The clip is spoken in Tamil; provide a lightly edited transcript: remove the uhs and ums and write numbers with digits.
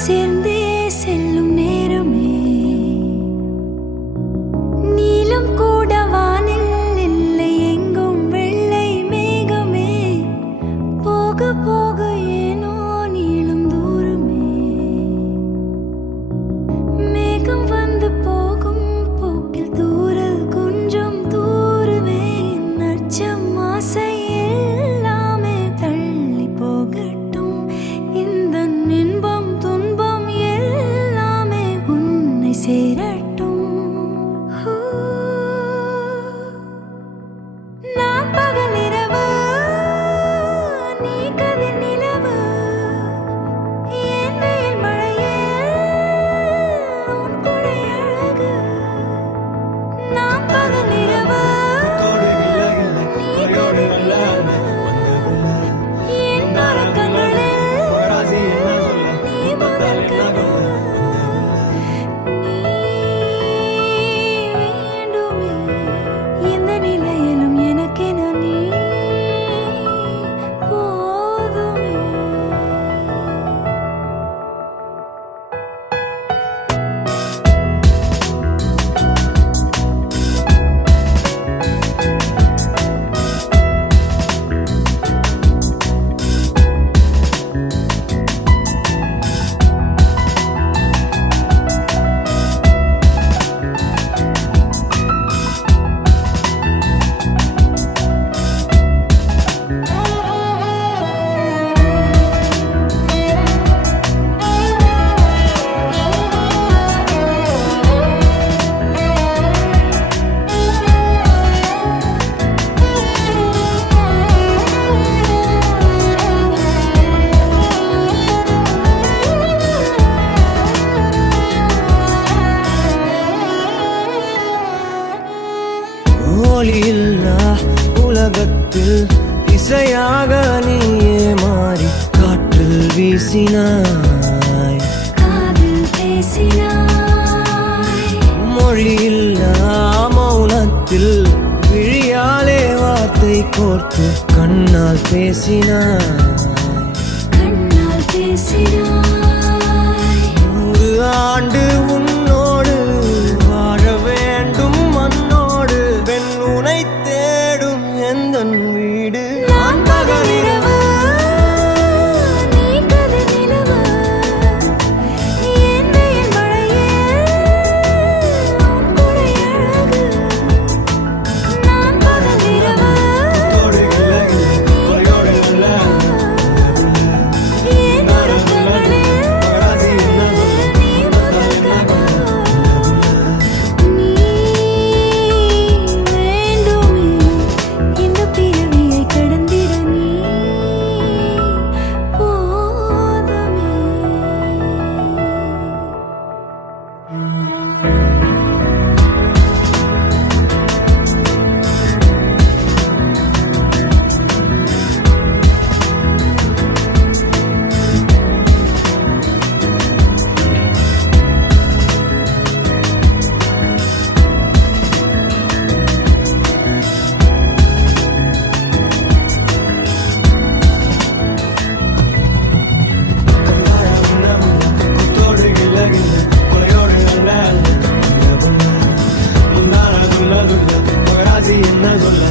சேர்ந்தே செல்லும் நேரமே நீலம் கூட வானில் இல்லை எங்கும் வெள்ளை மேகமே போக போக ஏனோ நீளும் தூரமே மேகம் வந்து போகும் போக்கில் தூரல் கொஞ்சம் தூரமே நச்சம் ஆசை எல்லாமே தள்ளி போகட்டும் இந்த இன்பம் துன்பம் எல்லாமே உன்னை சேரட்டும் நான் பகல் இரவு நீ கதிர் நிலவு என் வெயில் மழையில் உன் கொடை அழகு நான் பகல் இரவு நீ கதிர் நிலவு என் மரக்கங்களில் நீ முதல் கனவு நீ வேண்டுமே எந்த நிலையிலும் எனக்கென நீ போதுமே ஒளியில்லா உலகத்தில் இசையாக நீயே மாறி காற்றில் வீசினாய் காதில் பேசினாய் மொழியில்லா மௌனத்தில் விழியாலே வார்த்தை கோர்த்து கண்ணால் பேசினாய் கண்ணால் பேசினாய் 100 ஆண்டு உன்னோடு வாழ வேண்டும் மண்ணோடு பெண் உனை தேடும் எந்தன் வீடு நான் பகல் இரவு நீ கதிர் நிலவு என் வெயில் மழையில் உன் கொடை அழகு நான் பகல் இரவு நீ கதிர் நிலவு என் மரக்கங்களில் நீ முதல் கனவு நீ வேண்டுமே இந்த பிறவியை கடந்திட நீ போதுமே என்ன சொல்ல